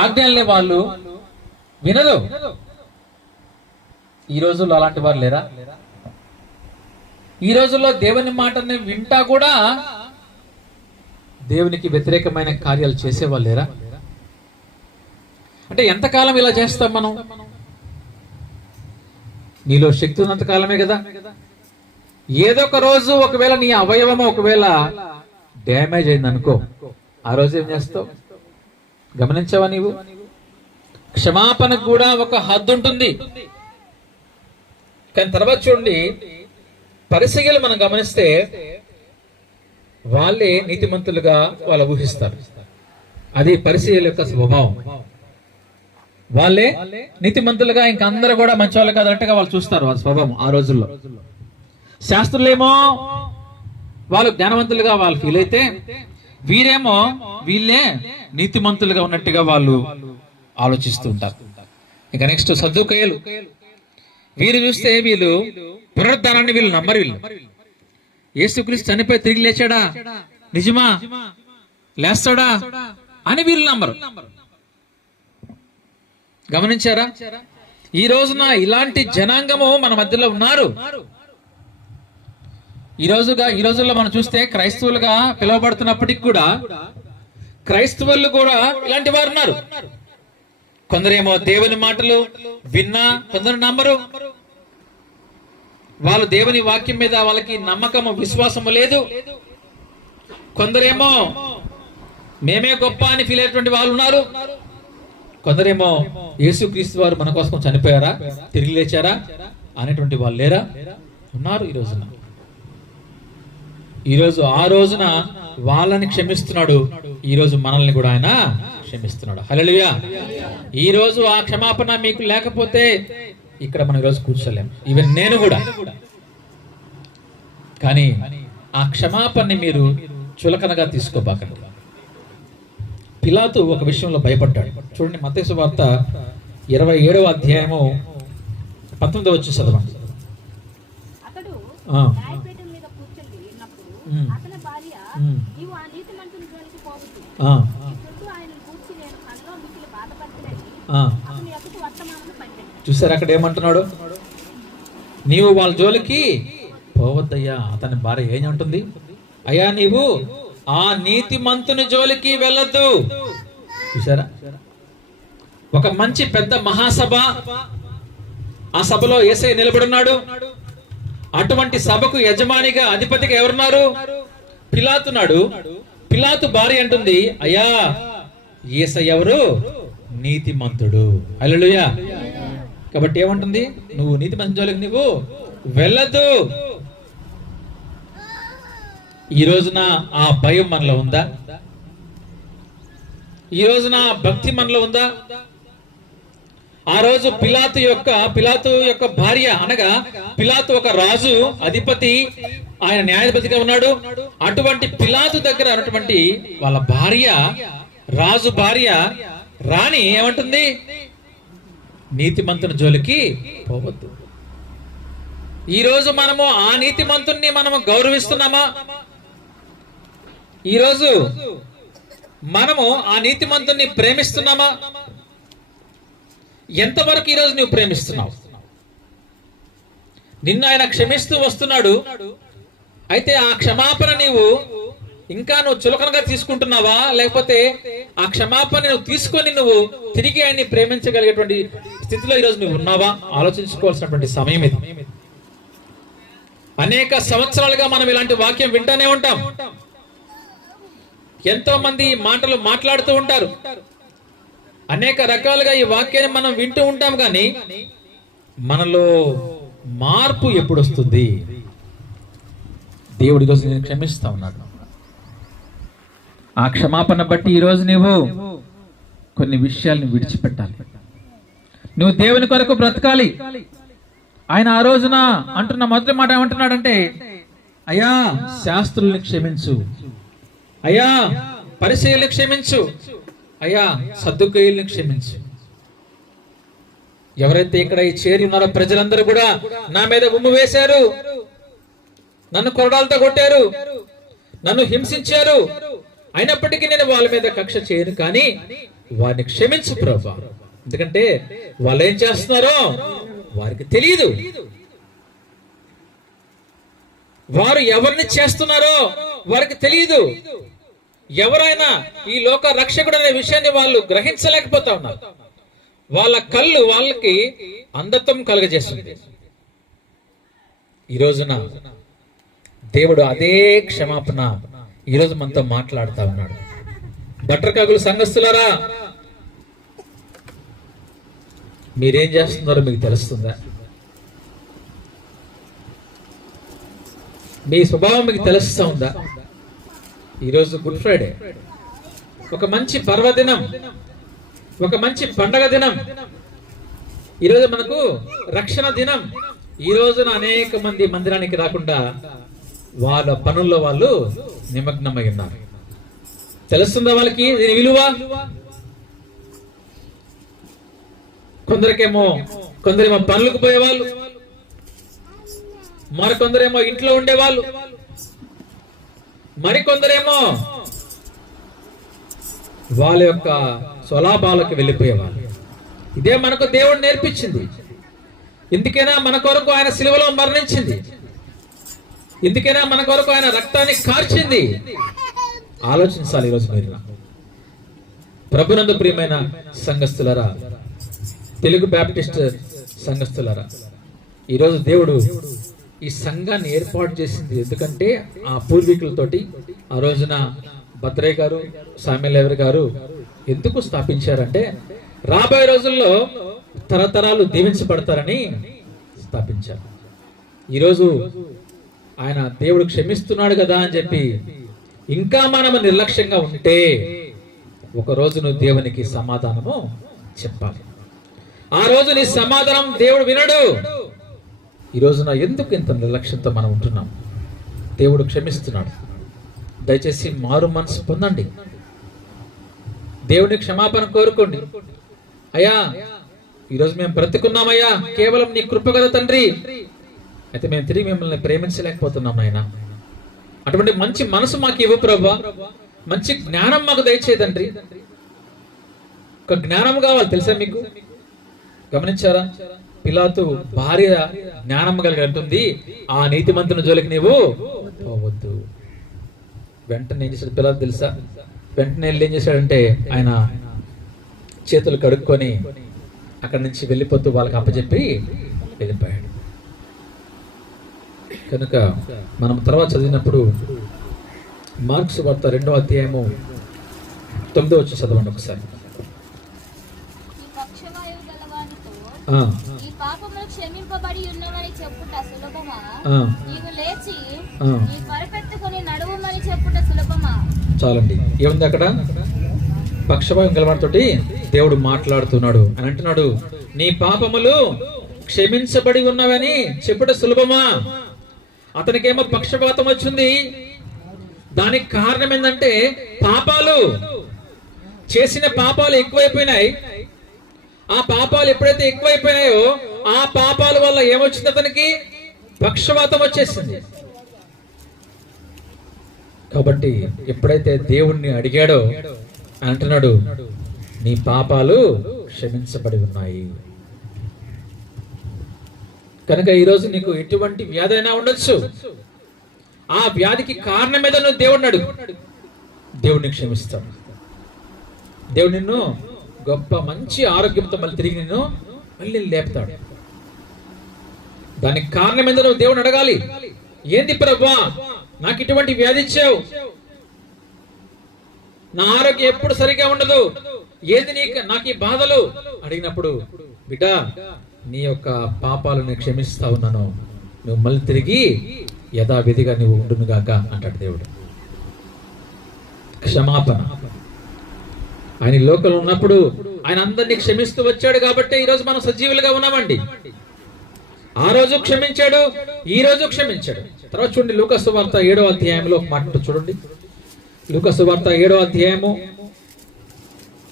ఆజ్ఞల్ని వాళ్ళు వినరు. ఈ రోజుల్లో అలాంటి వారు లేరా? ఈ రోజుల్లో దేవుని మాటని వింటా కూడా దేవునికి వ్యతిరేకమైన కార్యాలు చేసేవాళ్ళు లేరా? అంటే ఎంతకాలం ఇలా చేస్తాం మనం? నీలో శక్తి ఉన్నంత కాలమే కదా. ఏదో ఒక రోజు ఒకవేళ నీ అవయవము ఒకవేళ డ్యామేజ్ అయింది అనుకో, ఆ రోజు ఏం చేస్తావు? గమనించావా నీవు? క్షమాపణకు కూడా ఒక హద్దు ఉంటుంది. కానీ తర్వాత చూడండి, పరిసయ్యులు మనం గమనిస్తే వాళ్ళే నీతిమంతులుగా వాళ్ళు ఊహిస్తారు. అది పరిసయ్యుల యొక్క స్వభావం. వాళ్ళే నీతిమంతులుగా, ఇంకా అందరూ కూడా మంచి వాళ్ళు కాదన్నట్టుగా వాళ్ళు చూస్తారు. వాళ్ళ స్వభావం ఆ రోజుల్లో. శాస్త్రులేమో వాళ్ళు జ్ఞానవంతులుగా వాళ్ళు ఫీల్ అయితే, వీరేమో వీళ్ళే నీతిమంతులుగా ఉన్నట్టుగా వాళ్ళు ఆలోచిస్తూ ఉంటారు. ఇంకా నెక్స్ట్ సద్దూకయ్యులు. వీరు చూస్తే వీళ్ళు పునరుద్ధానాన్ని వీళ్ళు నమ్మరు. వీళ్ళు యేసుక్రీస్తు చనిపోయి తిరిగి లేచాడా, నిజమా, లేస్తాడా అని వీళ్ళు నమ్మరు. గమనించారా? ఈ రోజున ఇలాంటి జనాంగము మన మధ్యలో ఉన్నారు. ఈ రోజుల్లో మనం చూస్తే క్రైస్తవులుగా పిలువబడుతున్నప్పటికి కూడా క్రైస్తవులు కూడా ఇలాంటి వారు ఉన్నారు. కొందరేమో దేవుని మాటలు విన్నా కొందరు నమ్మరు. వాళ్ళు దేవుని వాక్యం మీద వాళ్ళకి నమ్మకము, విశ్వాసము లేదు. కొందరేమో మేమే గొప్ప అని ఫీల్ అయ్యేటువంటి వాళ్ళు ఉన్నారు. కొందరేమో యేసుక్రీస్తు వారు మన కోసం చనిపోయారా, తిరిగి లేచారా అనేటువంటి వాళ్ళు లేరా? ఉన్నారు. ఈరోజు ఆ రోజున వాళ్ళని క్షమిస్తున్నాడు, ఈ రోజు మనల్ని కూడా ఆయన క్షమిస్తున్నాడు. హల్లెలూయా. ఈ రోజు ఆ క్షమాపణ మీకు లేకపోతే ఇక్కడ మనం ఈరోజు కూర్చోలేము, ఈవెన్ నేను కూడా. కానీ ఆ క్షమాపణని మీరు చులకనగా తీసుకోబాకండి. పిలాతు ఒక విషయంలో భయపడ్డాడు. చూడండి, మత్తయి సువార్త 27వ అధ్యాయము 19వ వచ్చి చదవండి. చూసారు అక్కడ ఏమంటున్నాడు? నీవు వాళ్ళ జోలికి పోవద్దయ్యా. అతని భార్య ఏం అంటుంది? అయ్యా నీవు ఆ నీతిమంతుని జోలికి వెళ్ళొద్దు. చూసారా? ఒక మంచి పెద్ద మహాసభ, ఆ సభలో యేసయ్య నిలబడున్నాడు. అటువంటి సభకు యజమానిగా, అధిపతిగా ఎవరున్నారు? పిలాతున్నాడు. పిలాతు భార్య అంటుంది, అయ్యా యేసయ్య ఎవరు? నీతిమంతుడు. హల్లెలూయా. కాబట్టి ఏమంటుంది? నువ్వు నీతిమంతుని జోలికి నువ్వు వెళ్ళొద్దు. ఈ రోజున ఆ భయం మనలో ఉందా? ఈ రోజున భక్తి మనలో ఉందా? ఆ రోజు పిలాతు యొక్క భార్య, అనగా పిలాతు ఒక రాజు, అధిపతి, ఆయన న్యాయాధిపతిగా ఉన్నాడు. అటువంటి పిలాతు దగ్గర ఉన్నటువంటి వాళ్ళ భార్య, రాజు భార్య రాణి ఏమంటుంది? నీతిమంతుని జోలికి పోవద్దు. ఈ రోజు మనము ఆ నీతిమంతుణ్ణి మనము గౌరవిస్తున్నామా? ఈ రోజు మనము ఆ నీతిమంతుణ్ణి ప్రేమిస్తున్నామా? ఎంతవరకు ఈరోజు నువ్వు ప్రేమిస్తున్నావు? నిన్న ఆయన క్షమిస్తూ వస్తున్నాడు. అయితే ఆ క్షమాపణ నీవు ఇంకా నువ్వు చులకనగా తీసుకుంటున్నావా, లేకపోతే ఆ క్షమాపణ నువ్వు తీసుకొని నువ్వు తిరిగి ఆయన్ని ప్రేమించగలిగేటువంటి స్థితిలో ఈరోజు నువ్వు ఉన్నావా? ఆలోచించుకోవాల్సినటువంటి సమయం ఇది. అనేక సంవత్సరాలుగా మనం ఇలాంటి వాక్యం వింటానే ఉంటాం. ఎంతో మంది మాటలు మాట్లాడుతూ ఉంటారు. అనేక రకాలుగా ఈ వాక్యాన్ని మనం వింటూ ఉంటాం. కానీ మనలో మార్పు ఎప్పుడు వస్తుంది? దేవుడి కోసం నేను క్షమిస్తా ఉన్నాడు. ఆ క్షమాపణ బట్టి ఈరోజు నువ్వు కొన్ని విషయాలను విడిచిపెట్టాలి. నువ్వు దేవుని కొరకు బ్రతకాలి. ఆయన ఆ రోజున అంటున్న మొదటి మాట ఏమంటున్నాడంటే, అయ్యా శాస్త్రుల్ని క్షమించు, అయ్యా పరిసయ్యుల్ని క్షమించు, అయ్యా సద్దూకయ్యుల్ని క్షమించు. ఎవరైతే ఇక్కడ ఈ చేరి ఉన్నారో ప్రజలందరూ కూడా నా మీద ఉమ్ము వేశారు, నన్ను కొరడాలతో కొట్టారు, నన్ను హింసించారు, అయినప్పటికీ నేను వాళ్ళ మీద కక్ష చేయను, కానీ వారిని క్షమించు ప్రభువా. ఎందుకంటే వాళ్ళు ఏం చేస్తున్నారో వారికి తెలియదు, వారు ఎవరిని చేస్తున్నారో వారికి తెలియదు. ఎవరైనా ఈ లోక రక్షకుడు అనే విషయాన్ని వాళ్ళు గ్రహించలేకపోతా ఉన్నారు. వాళ్ళ కళ్ళు వాళ్ళకి అంధత్వం కలుగజేస్తుంది. ఈ రోజున దేవుడు అదే క్షమాపణ ఈరోజు మనతో మాట్లాడుతా ఉన్నాడు. బట్రకాకులు సంఘస్థులారా, మీరేం చేస్తున్నారో మీకు తెలుస్తుందా? మీ స్వభావం మీకు తెలుస్తూ ఉందా? ఈరోజు గుడ్ ఫ్రైడే, ఒక మంచి పర్వదినం, ఒక మంచి పండగ దినం. ఈరోజు మనకు రక్షణ దినం. ఈ రోజున అనేక మంది మందిరానికి రాకుండా వాళ్ళ పనుల్లో వాళ్ళు నిమగ్నమై ఉన్నారు. తెలుస్తుందా వాళ్ళకి దీని విలువ? కొందరేమో పనులకు పోయేవాళ్ళు, మరికొందరేమో ఇంట్లో ఉండేవాళ్ళు, మరికొందరేమో వాళ్ళ యొక్క స్వలాభాలకు వెళ్ళిపోయేవాళ్ళు. ఇదే మనకు దేవుడు నేర్పించింది. ఎందుకైనా మన కొరకు ఆయన సిలువలో మరణించింది, ఎందుకైనా మన కొరకు ఆయన రక్తాన్ని కార్చింది. ఆలోచించాలి ఈరోజు మీరు. ప్రభునందు ప్రియమైన సంఘస్థులారా, తెలుగు బ్యాప్టిస్ట్ సంఘస్థులారా, ఈరోజు దేవుడు ఈ సంఘాన్ని ఏర్పాటు చేసింది ఎందుకంటే ఆ పూర్వీకులతోటి ఆ రోజున భద్రయ్య గారు, సామ్యలేవర్ గారు ఎందుకు స్థాపించారంటే రాబోయే రోజుల్లో తరతరాలు దీవించబడతారని స్థాపించారు. ఈరోజు ఆయన దేవుడు క్షమిస్తున్నాడు కదా అని చెప్పి ఇంకా మనము నిర్లక్ష్యంగా ఉంటే ఒక రోజు నువ్వు దేవునికి సమాధానము చెప్పాలి. ఆ రోజు నీ సమాధానం దేవుడు వినడు. ఈ రోజున ఎందుకు ఇంత నిర్లక్ష్యంతో మనం ఉంటున్నాం? దేవుడు క్షమిస్తున్నాడు. దయచేసి మారు మనసు పొందండి, దేవుని క్షమాపణ కోరుకోండి. అయ్యా, ఈరోజు మేము బ్రతుకున్నామయ్యా కేవలం నీ కృప కదా తండ్రి, అయితే మేము తిరిగి మిమ్మల్ని ప్రేమించలేకపోతున్నాం నాయన. అటువంటి మంచి మనసు మాకు ఇవ్వు ప్రభువా, మంచి జ్ఞానం మాకు దయచేయి తండ్రి. ఒక జ్ఞానం కావాలి తెలుసా మీకు? గమనించారా? పిలాతు భార్య జ్ఞానం కలిగి అంటుంది, ఆ నీతిమంతుని జోలికి నీవు పోవద్దు. వెంటనే ఏం చేశాడు పిలాతు తెలుసా? వెంటనే ఏం చేశాడంటే ఆయన చేతులు కడుక్కొని అక్కడి నుంచి వెళ్ళిపోతూ వాళ్ళకి అప్పచెప్పి వెళ్ళిపోయాడు. కనుక మనం తర్వాత చదివినప్పుడు మార్క్స్ వార్త 2వ అధ్యాయము 9వ వచనం చదవండి ఒకసారి. క్షమింపబడి ఉన్నవని చెప్పుట సులభమా, నీవు లేచి నీ పరిపెట్టుకొని నడువుమని చెప్పుట సులభమా. చాలండి. ఏముంది అక్కడ? పక్షపాతం గలవాడితోటి దేవుడు మాట్లాడుతున్నాడు అని అంటున్నాడు, నీ పాపములు క్షమించబడి ఉన్నవని చెప్పుట సులభమా. అతనికేమో పక్షపాతం వచ్చింది. దానికి కారణం ఏంటంటే పాపాలు, చేసిన పాపాలు ఎక్కువైపోయినాయి. ఆ పాపాలు ఎప్పుడైతే ఎక్కువైపోయినాయో ఆ పాపాల వల్ల ఏమొచ్చింది? అతనికి పక్షపాతం వచ్చేసింది. కాబట్టి ఎప్పుడైతే దేవుణ్ణి అడిగాడో అంటున్నాడు, నీ పాపాలు క్షమించబడి ఉన్నాయి. కనుక ఈరోజు నీకు ఎటువంటి వ్యాధి అయినా ఉండొచ్చు, ఆ వ్యాధికి కారణం మీద నువ్వు దేవుడిని అడుగు, దేవుడిని క్షమిస్తాడు. దేవుడు నిన్ను గొప్ప మంచి ఆరోగ్యంతో మళ్ళీ తిరిగి నిన్ను మళ్ళీ లేపుతాడు. దానికి కారణం ఏందో నువ్వు దేవుని అడగాలి. ఏంది ప్రభువా నాకు ఇటువంటి వ్యాధి ఇచ్చావు, నా ఆరోగ్యం ఎప్పుడు సరిగా ఉండదు, ఏది నాకు ఈ బాధలు అడిగినప్పుడు, బిడ్డ నీ యొక్క పాపాలను క్షమిస్తా ఉన్నాను, నువ్వు మళ్ళీ తిరిగి యథావిధిగా నువ్వు ఉండునుగాక అంటాడు దేవుడు. క్షమాపణ. ఆయన లోకంలో ఉన్నప్పుడు ఆయన అందరినీ క్షమిస్తూ వచ్చాడు కాబట్టి ఈరోజు మనం సజీవులుగా ఉన్నామండి. ఆ రోజు క్షమించాడు, ఈ రోజు క్షమించాడు. తర్వాత చూడండి లూకా సువార్త 7వ అధ్యాయంలో ఒక మాట చూడండి. లూకా సువార్త 7వ అధ్యాయము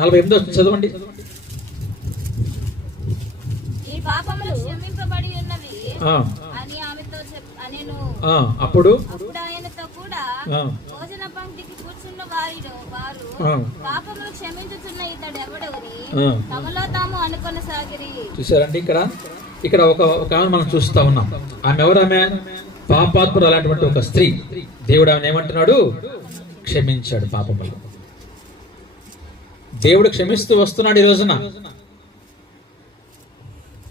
48 చదవండి. అప్పుడు ఆయనతో కూడా భోజన పంక్తికి కూర్చున్న వారిలో వారు ఆ. పాపములు క్షమించుచున్న ఇతడు ఎవడెవరి ఆ. తమలో తాము అనుకొనసాగిరి. చూసారండి, ఇక్కడ ఒక ఆమె మనం చూస్తా ఉన్నాం. ఆమె ఎవరు? ఆమె పాపాత్ముడు అలాంటి ఒక స్త్రీ. దేవుడు ఆమె ఏమంటున్నాడు? క్షమించాడు పాపములు. దేవుడు క్షమిస్తూ వస్తున్నాడు.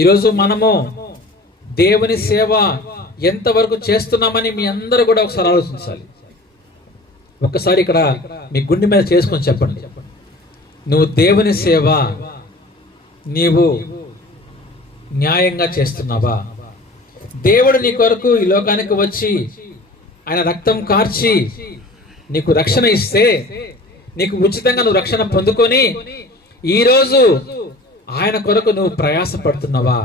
ఈరోజు మనము దేవుని సేవ ఎంతవరకు చేస్తున్నామని మీ అందరూ కూడా ఒకసారి ఆలోచించాలి. ఒక్కసారి ఇక్కడ మీ గుండె మీద చేసుకొని చెప్పండి, నువ్వు దేవుని సేవ నీవు న్యాయంగా చేస్తున్నావా? దేవుడు నీ కొరకు ఈ లోకానికి వచ్చి ఆయన రక్తం కార్చి నీకు రక్షణ ఇస్తే, నీకు ఉచితంగా నువ్వు రక్షణ పొందుకొని ఈరోజు ఆయన కొరకు నువ్వు ప్రయాస పడుతున్నావా?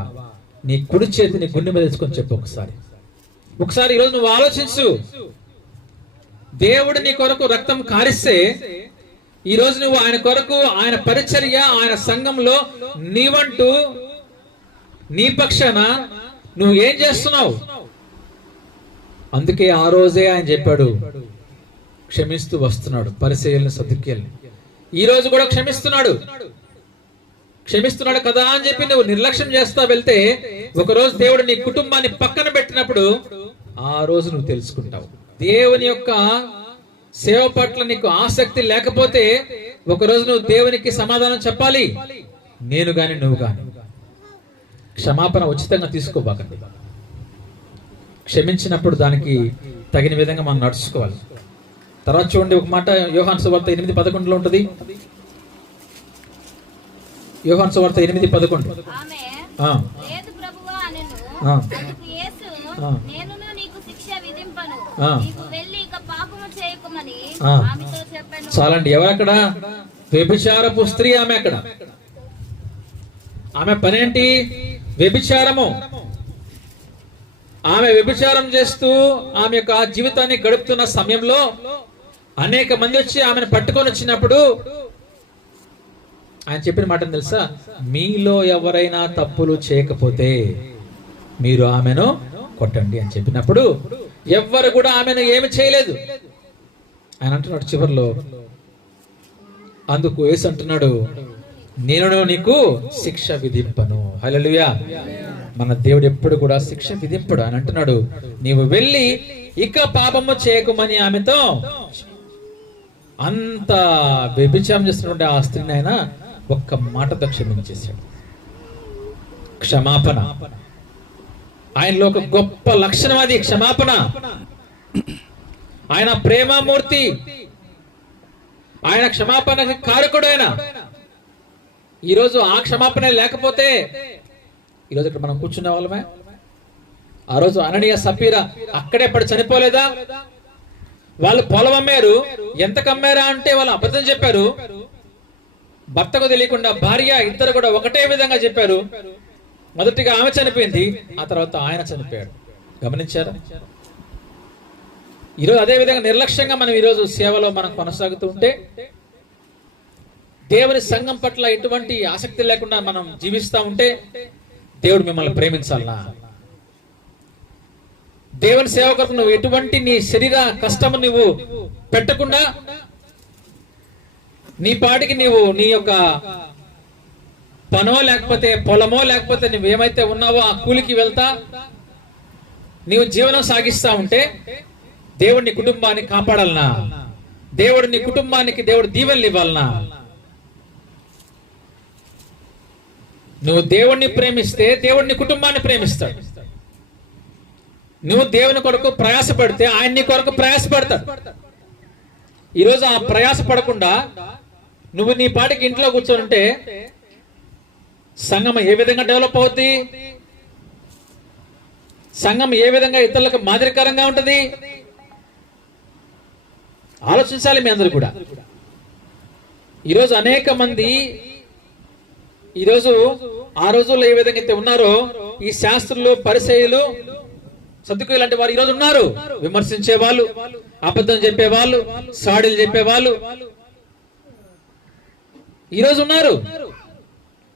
నీ కుడి చేతిని గుండె మీద తెచ్చుకొని చెప్పు. ఒకసారి ఈరోజు నువ్వు ఆలోచించు. దేవుడు నీ కొరకు రక్తం కారిస్తే ఈరోజు నువ్వు ఆయన కొరకు, ఆయన పరిచర్య, ఆయన సంఘంలో నీవంటూ నీ పక్షాన నువ్వు ఏం చేస్తున్నావు? అందుకే ఆ రోజే ఆయన చెప్పాడు, క్షమిస్తూ వస్తున్నాడు పరిసయ్యుల్ని, సదుక్కేయుల్ని. ఈ రోజు కూడా క్షమిస్తున్నాడు కదా అని చెప్పి నువ్వు నిర్లక్ష్యం చేస్తా వెళ్తే, ఒకరోజు దేవుడు నీ కుటుంబాన్ని పక్కన పెట్టినప్పుడు ఆ రోజు నువ్వు తెలుసుకుంటావు. దేవుని యొక్క సేవ పట్ల నీకు ఆసక్తి లేకపోతే ఒకరోజు నువ్వు దేవునికి సమాధానం చెప్పాలి. నేను గాని నువ్వు గాని క్షమాపణ ఉచితంగా తీసుకోబాకండి. క్షమించినప్పుడు దానికి తగిన విధంగా మనం నడుచుకోవాలి. తర్వాత చూడండి, ఒక మాట యోహాను సువార్త 8:11 ఉంటుంది. యోహాను సువార్త 8:11. ఆమె లేదు ప్రభువా అనెను. అందుకు యేసు, నేనును నీకు శిక్ష విధింపను, నీవు వెళ్ళి ఇక పాపము చేయకుమని ఆమెతో చెప్పాను. చాలండి. ఎవరక్కడ? వ్యభిచారపు స్త్రీ. ఆమె పనేంటి? వ్యభిచారము. ఆమె వ్యభిచారం చేస్తూ ఆమె యొక్క జీవితాన్ని గడుపుతున్న సమయంలో అనేక మంది వచ్చి ఆమెను పట్టుకొని వచ్చినప్పుడు ఆయన చెప్పిన మాట తెలుసా? మీలో ఎవరైనా తప్పులు చేయకపోతే మీరు ఆమెను కొట్టండి అని చెప్పినప్పుడు ఎవ్వరు కూడా ఆమెను ఏమి చేయలేదు. ఆయన అంటున్నాడు చివరిలో, అందుకు యేసు అంటున్నాడు, నేను నీకు శిక్ష విధింపను. హల్లెలూయా. మన దేవుడు ఎప్పుడు కూడా శిక్ష విధింపడు. అని అంటున్నాడు, నీవు వెళ్ళి ఇక పాపము చేయకుమని ఆమెతో. అంత వ్యభిచారం చేస్తున్నటువంటి ఆ స్త్రీని ఆయన ఒక్క మాటతో క్షమించేశాడు. క్షమాపణ ఆయనలో ఒక గొప్ప లక్షణం, అది క్షమాపణ. ఆయన ప్రేమమూర్తి, ఆయన క్షమాపణకి కారకుడు. ఆయన ఈరోజు ఆ క్షమాపణ లేకపోతే ఈరోజు ఇక్కడ మనం కూర్చునే వాళ్ళమే. ఆ రోజు అననీయ సఫీరా అక్కడే పడి చనిపోలేదా? వాళ్ళు పొలం అమ్మారు. ఎంతకు అమ్మారా అంటే వాళ్ళు అబద్ధం చెప్పారు. భర్తకు తెలియకుండా భార్య, ఇద్దరు కూడా ఒకటే విధంగా చెప్పారు. మొదటిగా ఆమె చనిపోయింది, ఆ తర్వాత ఆయన చనిపోయాడు. గమనించారా? ఈరోజు అదే విధంగా నిర్లక్ష్యంగా మనం ఈరోజు సేవలో మనం కొనసాగుతూ ఉంటే, దేవుని సంఘం పట్ల ఎటువంటి ఆసక్తి లేకుండా మనం జీవిస్తూ ఉంటే, దేవుడు మిమ్మల్ని ప్రేమించాలనా? దేవుని సేవ కొరకు నువ్వు ఎటువంటి నీ శరీర కష్టము నువ్వు పెట్టకుండా నీ పాటికి నీవు నీ యొక్క పనో లేకపోతే పొలమో లేకపోతే నువ్వేమైతే ఉన్నావో ఆ కూలికి వెళ్తా నీవు జీవనం సాగిస్తా ఉంటే దేవుడు నీ కుటుంబాన్ని కాపాడాలనా? దేవుడు నీ కుటుంబానికి దేవుడు దీవెనలు ఇవ్వాలనా? నువ్వు దేవుణ్ణి ప్రేమిస్తే దేవుడు నీ కుటుంబాన్ని ప్రేమిస్తాడు. నువ్వు దేవుని కొరకు ప్రయాస పడితే ఆయన నీ కొరకు ప్రయాసపడతాడు. ఈరోజు ఆ ప్రయాస పడకుండా నువ్వు నీ పాటికి ఇంట్లో కూర్చోనుంటే సంఘం ఏ విధంగా డెవలప్ అవుతుంది? సంఘం ఏ విధంగా ఇతరులకు మాదిరికరంగా ఉంటది? ఆలోచించాలి మీ అందరూ కూడా. ఈరోజు అనేక మంది ఈరోజు ఆ రోజుల్లో ఏ విధంగా అయితే ఉన్నారో ఈ శాస్త్రులు, పరిసయ్యులు, సద్దుకులు లాంటి వారు ఈరోజు ఉన్నారు. విమర్శించే వాళ్ళు, అబద్ధం చెప్పేవాళ్ళు, సాడీలు చెప్పేవాళ్ళు ఈరోజు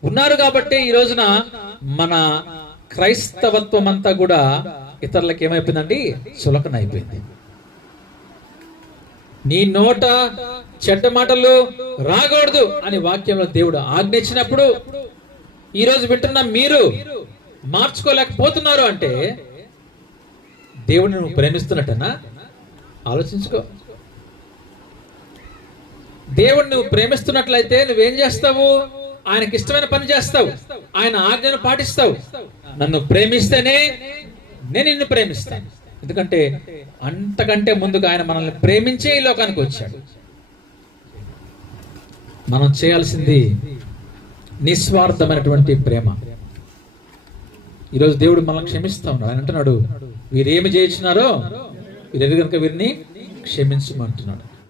ఉన్నారు కాబట్టి ఈ రోజున మన క్రైస్తవత్వం అంతా కూడా ఇతరులకు ఏమైపోయిందండి? చులకన అయిపోయింది. నీ నోట చెడ్డ మాటలు రాకూడదు అని వాక్యంలో దేవుడు ఆజ్ఞించినప్పుడు ఈ రోజు వింటున్న మీరు మార్చుకోలేకపోతున్నారు అంటే దేవుడిని నువ్వు ప్రేమిస్తున్నట్టనా? ఆలోచించుకో. దేవుడిని నువ్వు ప్రేమిస్తున్నట్లయితే నువ్వేం చేస్తావు? ఆయనకి ఇష్టమైన పని చేస్తావు, ఆయన ఆజ్ఞను పాటిస్తావు. నన్ను ప్రేమిస్తేనే నేను నిన్ను ప్రేమిస్తాను. ఎందుకంటే అంతకంటే ముందుగా ఆయన మనల్ని ప్రేమించే ఈ లోకానికి వచ్చాడు. మనం చేయాల్సింది నిస్వార్థమైనటువంటి ప్రేమ. ఈరోజు దేవుడు మనల్ని క్షమిస్తా ఉన్నాడు. ఆయన అంటున్నాడు, వీరేమి చేయించినారో వీరు కనుక వీరిని క్షమించమంటున్నాడు.